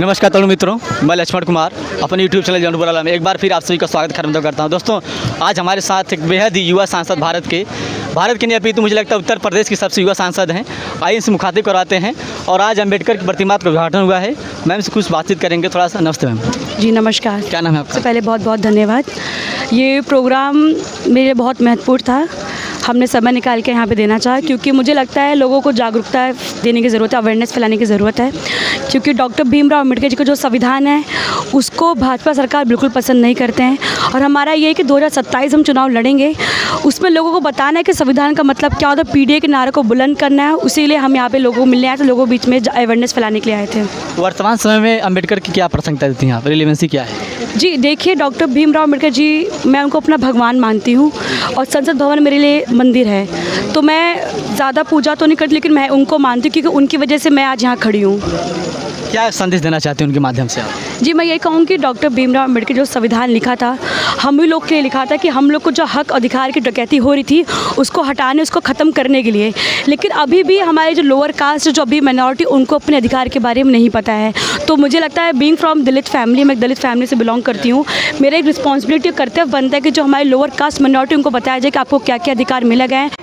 नमस्कार तरुण मित्रों, मैं लक्ष्मण कुमार अपने यूट्यूब चैनल जौनपुर वाला में एक बार फिर आप सभी का स्वागत करता हूं। दोस्तों, आज हमारे साथ एक बेहद ही युवा सांसद भारत के नहीं अपितु मुझे लगता है उत्तर प्रदेश की सबसे युवा सांसद हैं। आइए इनसे मुखातिब करवाते हैं। और आज अम्बेडकर की प्रतिमा का उद्घाटन हुआ है। मैम से कुछ बातचीत करेंगे थोड़ा सा। नमस्ते मैम। जी नमस्कार। क्या नाम है आपका? सबसे पहले बहुत बहुत धन्यवाद। ये प्रोग्राम मेरे बहुत महत्वपूर्ण था, हमने समय निकाल के यहाँ पे देना चाहा, क्योंकि मुझे लगता है लोगों को जागरूकता देने की ज़रूरत है, अवेयरनेस फैलाने की ज़रूरत है। क्योंकि डॉक्टर भीमराव अम्बेडकर जी का जो संविधान है उसको भाजपा सरकार बिल्कुल पसंद नहीं करते हैं। और हमारा ये है कि 2027 हम चुनाव लड़ेंगे, उसमें लोगों को बताना है कि संविधान का मतलब क्या होता है, पीडीए के नारे को बुलंद करना है। उसीलिए हम यहाँ पे लोगों को मिलने आए थे, लोगों के बीच में अवेयरनेस फैलाने के लिए आए थे। वर्तमान समय में अम्बेडकर की क्या प्रासंगिकता देती हैं आप, रिलेवेंसी क्या है? जी देखिए, डॉक्टर भीमराव अम्बेडकर जी, मैं उनको अपना भगवान मानती हूँ और संसद भवन मेरे लिए मंदिर है। तो मैं ज़्यादा पूजा तो नहीं करती, लेकिन मैं उनको मानती हूँ क्योंकि उनकी वजह से मैं आज यहाँ खड़ी हूँ। क्या संदेश देना चाहते हैं उनके माध्यम से आप? जी मैं ये कहूँ कि डॉक्टर भीमराव अम्बेडकर जो संविधान लिखा था, हम ही लोग के लिए लिखा था कि हम लोग को जो हक अधिकार की डकैती हो रही थी उसको हटाने, उसको ख़त्म करने के लिए। लेकिन अभी भी हमारे जो लोअर कास्ट, जो अभी माइनॉरिटी, उनको अपने अधिकार के बारे में नहीं पता है। तो मुझे लगता है बीइंग फ्रॉम दलित फैमिली, मैं दलित फैमिली से बिलोंग करती हूँ, मेरा एक रिस्पॉन्सिबिलिटी कर्तव्य बनता है कि जो हमारे लोअर कास्ट माइनॉरिटी उनको बताया जाए कि आपको क्या क्या अधिकार मिले गए हैं